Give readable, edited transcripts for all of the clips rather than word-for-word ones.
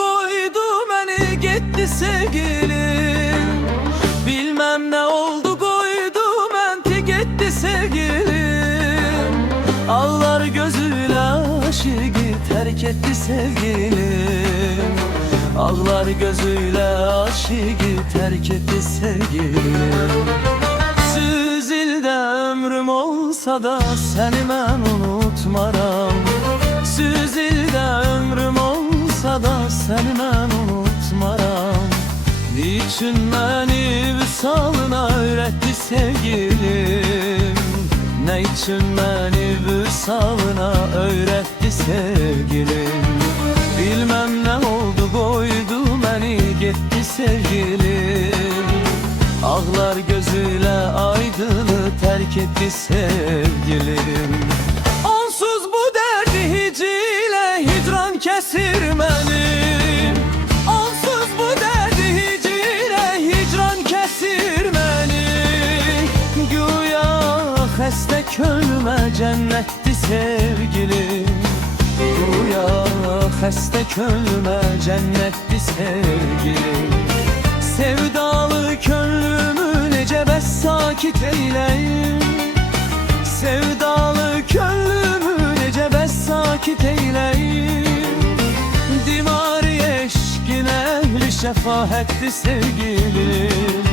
koydu beni gitti sevgilim. Bilmem ne oldu koydu beni gitti sevgilim. Ağlar gözüyle aşığı terk etti sevgilim. Ağlar gözüyle aşığı terk etti sevgilim. Siz ilde ömrüm olsa da seni ben unutmaram. Siz ilde ömrüm olsa da seni ben unutmaram. Niçin beni vüsalına öğretti sevgilim? Ne için beni vüsalına öğretti sevgilim? Bilmem ne oldu koydu beni gitti sevgilim. Ağlar gözüyle aydını terk etti sevgilim. Onsuz bu derdi hiciyle hicran kesir benim. Onsuz bu derdi hiciyle hicran kesir beni. Güya heste könlüme cennetti sevgilim. Güya heste könlüme cennetti sevgilim. Sevdalı könlümü nece sakit eyleyim. Sevdalı könlümü nece sakit eyleyim. Dimari eşkin ehli şefahetti sevgilim.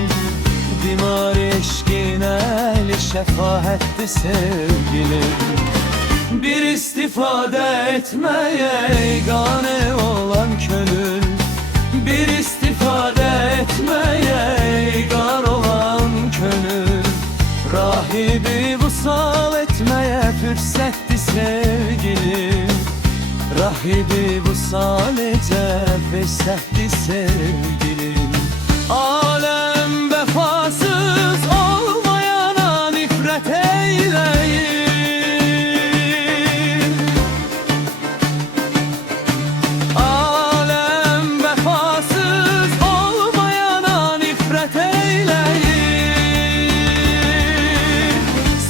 Dimari eşkin ehli şefahetti sevgilim. Bir istifade etmeye gane olan könül. Bir istifade etmeye gar olan könül. Rahibi vusal etmeye fırsetti sevgilim. Rahibi vusal ete fırsetti sevgilim. Alem vefasız olmayana nifret eyleyin. Alem vefasız olmayana nifret eyleyin.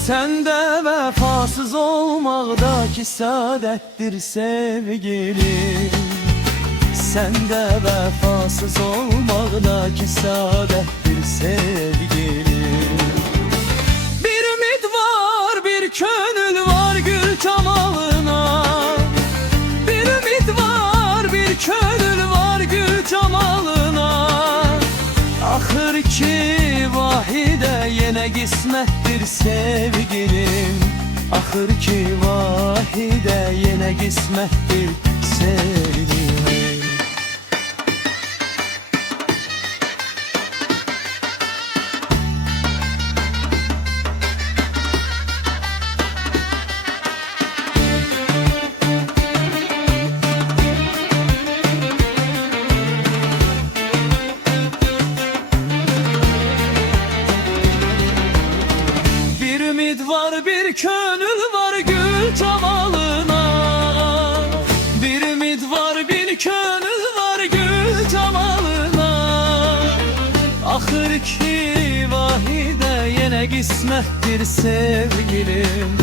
Sende vefasız olmaqdaki saadettir sevgilim. Sende vefasız olmaqdaki saadettir sevgilim. Bir ümid var, bir könül var gül camalına. Bir ümid var, bir könül var gül camalına. Ahır ki vahide yine kısmettir sevgilim. Ahır ki vahide yine kısmettir sevgilim. Var bir könül var gül camalına. Bir ümid var bir könül var gül camalına. Ahır ki vahide yine kısmettir sevgilim.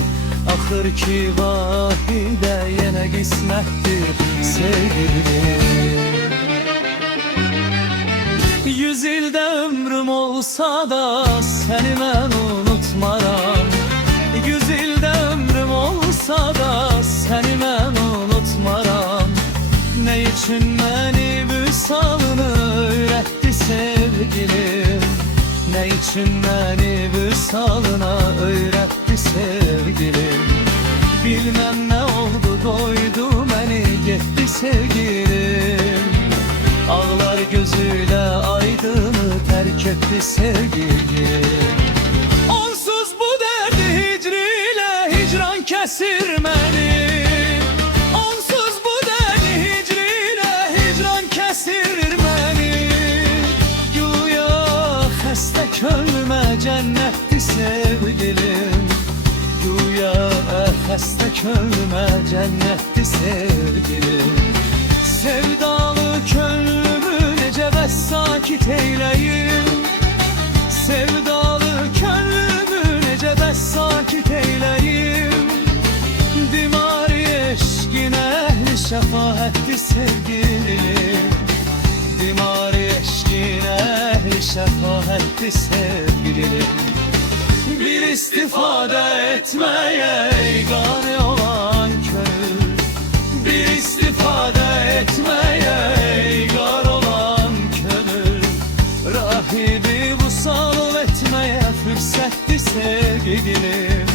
Ahır ki vahide yine kısmettir sevgilim. 100 ilde ömrüm olsa da seni ben unutmaram. 100 ilde ömrüm olsa da seni ben unutmaram. Ne için beni vüsalını öğretti sevgilim. Ne için beni vüsalına öğretti sevgilim. Bilmem ne oldu doydu beni gitti sevgilim. Ağlar gözüyle aydını terk etti sevgilim. Onsuz bu derdi hicriyle hicran kesir beni. Onsuz bu derdi hicriyle hicran kesir beni. Güya heste könlüme cennetti sevgilim. Güya heste könlüme cennetti sevgilim. Sevdalı könlümü nece sakit eyleyim. Sevdalı könlümü nece sakit eyleyim. Dimari eşkin ehli şefahetti sevgilim. etti sevgilim. Bir istifade etmeye gani olan könül, bir istifade etmeye gar olan könül, rahibi bu sal etmeye fırsetti sevgilim.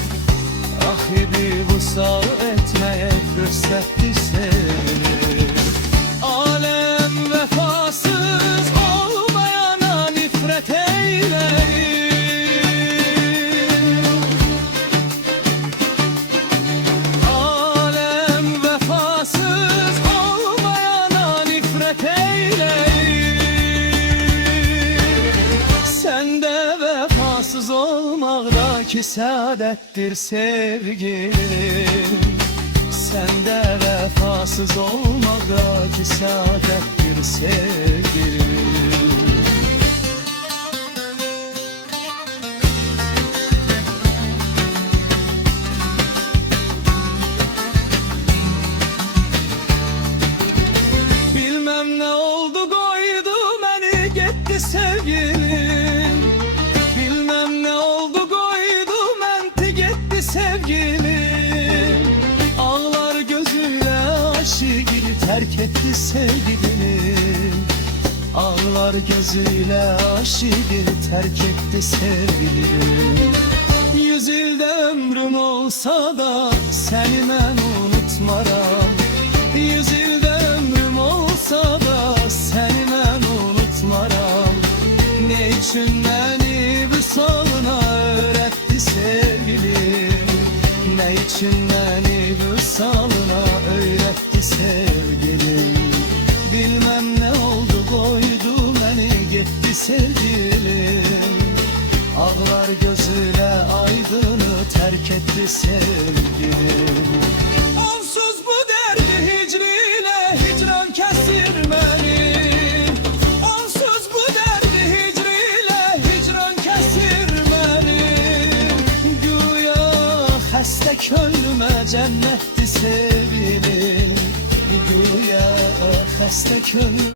Rahibi bu sal etmeye fırsetti sevgilim. Alem vefasız olmayana nifret eylerim. Alem vefasız olmayana nifret eylerim. Sende vefasız olmaqdaki saadettir sevgilim. Sende vefasız olmaqdaki saadettir sevgilim. Bilmem ne oldu koydu beni gitti sevgilim. Bilmem ne oldu koydu menti gitti sevgilim. Ağlar gözüyle aşığı terk etti sevgilim. Ağlar gözüyle aşığı terk etti sevgilim. 100 ilde ömrüm olsa da seni mən unutmaram. 100 ilde ömrüm olsa da seni mən unutmaram. Ne için beni vüsalına öğretti sevgilim. Ne için beni vüsalına öğretti sevgilim. Bilmem ne oldu koydu beni gitti sevgilim. Ağlar gözüyle aydını terk etti sevgilim. Onsuz bu derdi hicriyle hicran kesir beni. Onsuz bu derdi hicriyle hicran kesir beni. Güya xəstə könlümə cənnətdir sevgilim. Güya xəstə könlümə